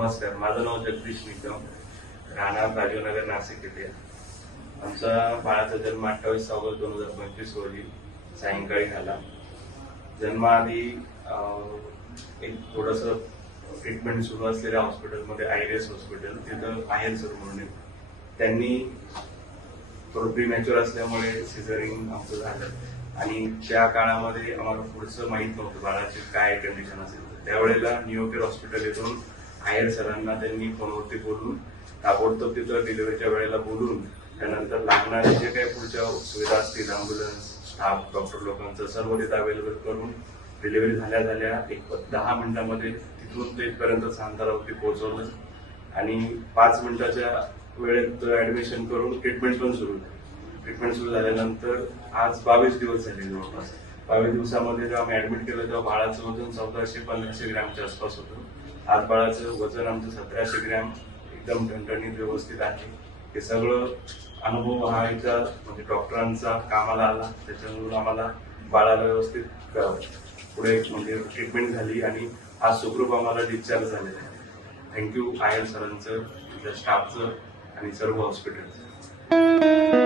नमस्कार, माझं नाव जगदीश निकम, राहणार राजीवनगर, नाशिक येथे. आमचा बाळाचा जन्म 28 ऑगस्ट 2025 रोजी सायंकाळी झाला. जन्माआधी एक थोडस ट्रीटमेंट सुरू असलेल्या हॉस्पिटलमध्ये आयरिस हॉस्पिटल, तिथं आयन सर म्हणून त्यांनी थोडं प्रीमॅच्युअर असल्यामुळे सिझरिंग आमचं झालं आणि त्या काळामध्ये आम्हाला पुढचं माहीत नव्हतं बाळाची काय कंडिशन असेल. त्यावेळेला न्यूकेअर हॉस्पिटल येथून आयर सरांना त्यांनी फोनवरती बोलून ताबडतोब तिथं डिलिव्हरीच्या वेळेला बोलून त्यानंतर लागणारे जे काही पुढच्या सुविधा असतील, अँब्युलन्स, स्टाफ, डॉक्टर लोकांचं सर्व तिथं अवेलेबल करून डिलिव्हरी झाल्या एक 10 मिनिटांमध्ये तिथून ते इथपर्यंत सांतारावरती पोहोचवलं आणि 5 मिनिटाच्या वेळेत ऍडमिशन करून ट्रीटमेंट पण सुरू झाली. ट्रीटमेंट सुरू झाल्यानंतर आज 22 दिवस झाले. जवळपास 22 दिवसामध्ये जेव्हा आम्ही ऍडमिट केलं तेव्हा बाळाचं वजन 1400-1500 ग्रॅमच्या आसपास होतं. आज बाळाचं वजन आमचं 1700 ग्रॅम, एकदम ठणठणीत व्यवस्थित आहे. हे सगळं अनुभव हा एकदा म्हणजे डॉक्टरांचा कामाला आला. त्याच्यामुळे आम्हाला बाळाला व्यवस्थित पुढे म्हणजे ट्रीटमेंट झाली आणि आज सुखरूप आम्हाला डिस्चार्ज झालेला आहे. थँक्यू आयर सरांचं, त्या स्टाफचं आणि सर्व हॉस्पिटलचं.